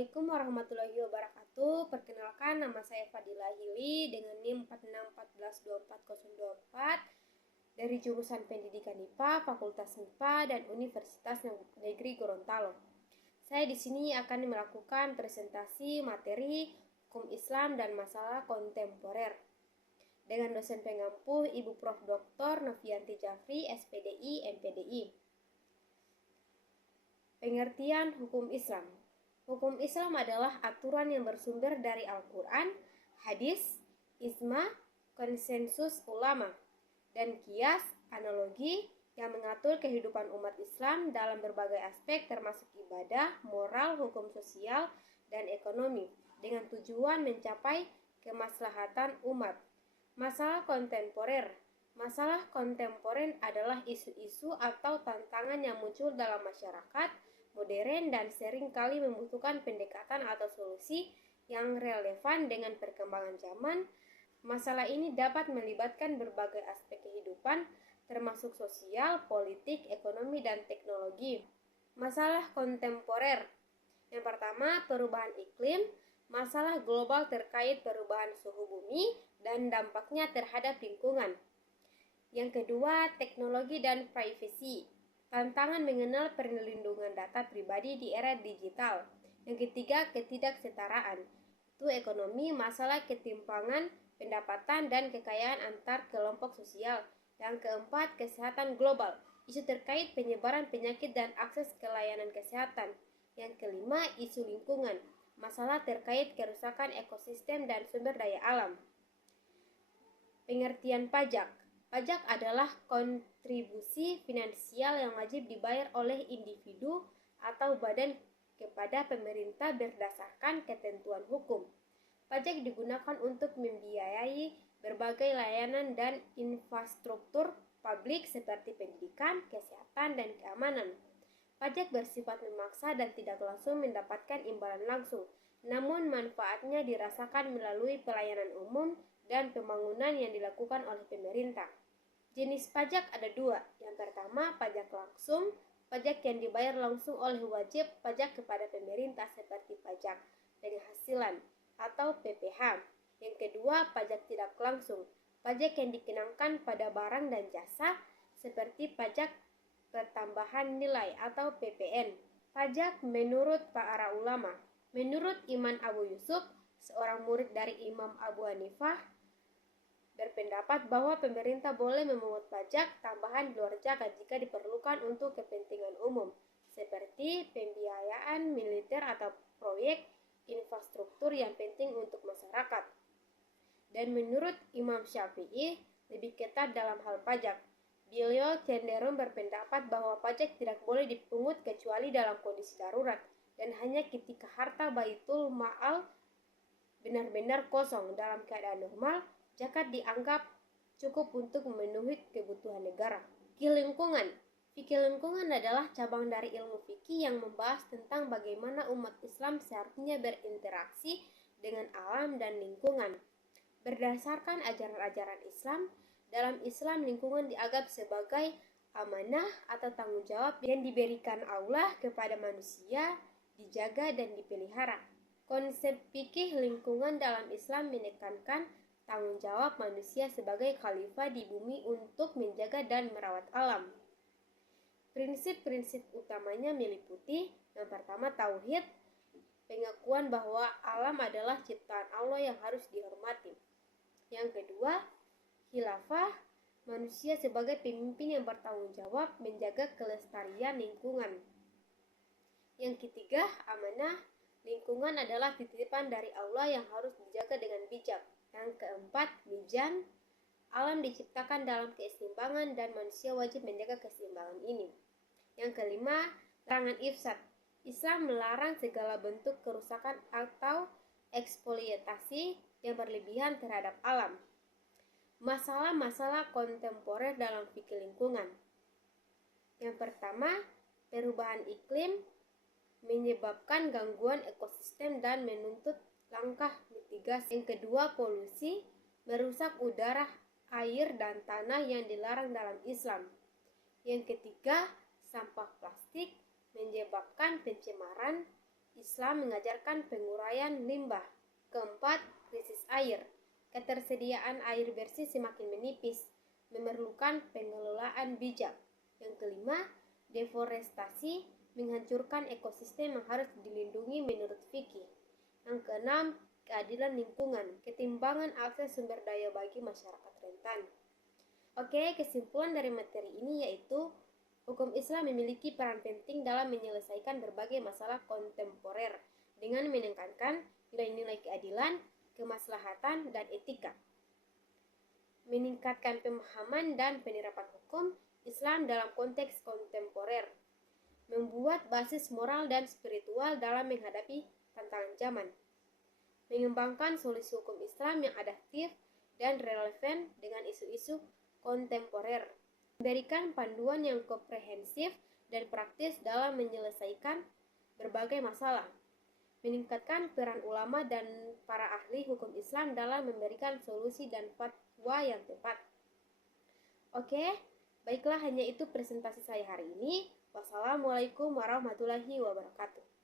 Assalamualaikum warahmatullahi wabarakatuh. Perkenalkan, nama saya Fadila Hili dengan NIM 46142404 dari jurusan Pendidikan IPA, Fakultas MIPA dan Universitas Negeri Gorontalo. Saya di sini akan melakukan presentasi materi hukum Islam dan masalah kontemporer dengan dosen pengampu Ibu Prof. Dr. Novianti Jafri, SPDI, MPDI. Pengertian hukum Islam. Hukum Islam adalah aturan yang bersumber dari Al-Quran, hadis, ijma, konsensus ulama, dan qiyas, analogi yang mengatur kehidupan umat Islam dalam berbagai aspek termasuk ibadah, moral, hukum sosial, dan ekonomi dengan tujuan mencapai kemaslahatan umat. Masalah kontemporer. Masalah kontemporer adalah isu-isu atau tantangan yang muncul dalam masyarakat modern dan sering kali membutuhkan pendekatan atau solusi yang relevan dengan perkembangan zaman. Masalah ini dapat melibatkan berbagai aspek kehidupan, termasuk sosial, politik, ekonomi, dan teknologi. Masalah kontemporer. Yang pertama, perubahan iklim, masalah global terkait perubahan suhu bumi dan dampaknya terhadap lingkungan. Yang kedua, teknologi dan privasi. Tantangan mengenal perlindungan data pribadi di era digital. Yang ketiga, ketidaksetaraan. Itu ekonomi, masalah ketimpangan pendapatan dan kekayaan antar kelompok sosial. Yang keempat, kesehatan global. Isu terkait penyebaran penyakit dan akses ke layanan kesehatan. Yang kelima, isu lingkungan. Masalah terkait kerusakan ekosistem dan sumber daya alam. Pengertian pajak. Pajak adalah kontribusi finansial yang wajib dibayar oleh individu atau badan kepada pemerintah berdasarkan ketentuan hukum. Pajak digunakan untuk membiayai berbagai layanan dan infrastruktur publik seperti pendidikan, kesehatan, dan keamanan. Pajak bersifat memaksa dan tidak langsung mendapatkan imbalan langsung, namun manfaatnya dirasakan melalui pelayanan umum dan pembangunan yang dilakukan oleh pemerintah. Jenis pajak ada dua. Yang pertama, pajak langsung, pajak yang dibayar langsung oleh wajib pajak kepada pemerintah seperti pajak penghasilan atau PPh. Yang kedua, pajak tidak langsung, pajak yang dikenakan pada barang dan jasa seperti pajak pertambahan nilai atau PPN. Pajak menurut para ulama. Menurut Imam Abu Yusuf, seorang murid dari Imam Abu Hanifah, berpendapat bahwa pemerintah boleh memungut pajak tambahan di luar zakat jika diperlukan untuk kepentingan umum, seperti pembiayaan militer atau proyek infrastruktur yang penting untuk masyarakat. Dan menurut Imam Syafi'i, lebih ketat dalam hal pajak. Beliau cenderung berpendapat bahwa pajak tidak boleh dipungut kecuali dalam kondisi darurat dan hanya ketika harta baitul ma'al benar-benar kosong. Dalam keadaan normal, zakat dianggap cukup untuk memenuhi kebutuhan negara. Fikih lingkungan. Fikih lingkungan adalah cabang dari ilmu fikih yang membahas tentang bagaimana umat Islam seharusnya berinteraksi dengan alam dan lingkungan. Berdasarkan ajaran-ajaran Islam, dalam Islam lingkungan dianggap sebagai amanah atau tanggung jawab yang diberikan Allah kepada manusia, dijaga dan dipelihara. Konsep fikih lingkungan dalam Islam menekankan tanggung jawab manusia sebagai khalifah di bumi untuk menjaga dan merawat alam. Prinsip-prinsip utamanya meliputi: yang pertama, tauhid, pengakuan bahwa alam adalah ciptaan Allah yang harus dihormati. Yang kedua, khilafah, manusia sebagai pemimpin yang bertanggung jawab menjaga kelestarian lingkungan. Yang ketiga, amanah, lingkungan adalah titipan dari Allah yang harus dijaga dengan bijak. Yang keempat, mizan, alam diciptakan dalam keseimbangan dan manusia wajib menjaga keseimbangan ini. Yang kelima, larangan ifsad. Islam melarang segala bentuk kerusakan atau eksploitasi yang berlebihan terhadap alam. Masalah-masalah kontemporer dalam fikih lingkungan. Yang pertama, perubahan iklim menyebabkan gangguan ekosistem dan menuntut langkah mitigasi. Yang kedua, polusi, merusak udara, air, dan tanah yang dilarang dalam Islam. Yang ketiga, sampah plastik menyebabkan pencemaran Islam mengajarkan penguraian limbah. Keempat, krisis air. Ketersediaan air bersih semakin menipis, memerlukan pengelolaan bijak. Yang kelima, deforestasi menghancurkan ekosistem yang harus dilindungi menurut fikih. Yang keenam, keadilan lingkungan, ketimbangan akses sumber daya bagi masyarakat rentan. Oke, kesimpulan dari materi ini yaitu hukum Islam memiliki peran penting dalam menyelesaikan berbagai masalah kontemporer dengan menekankan nilai-nilai keadilan, kemaslahatan, dan etika. Meningkatkan pemahaman dan penerapan hukum Islam dalam konteks kontemporer. Membuat basis moral dan spiritual dalam menghadapi tantangan zaman. Mengembangkan solusi hukum Islam yang adaptif dan relevan dengan isu-isu kontemporer. Memberikan panduan yang komprehensif dan praktis dalam menyelesaikan berbagai masalah. Meningkatkan peran ulama dan para ahli hukum Islam dalam memberikan solusi dan fatwa yang tepat. Oke, baiklah, hanya itu presentasi saya hari ini. Wassalamualaikum warahmatullahi wabarakatuh.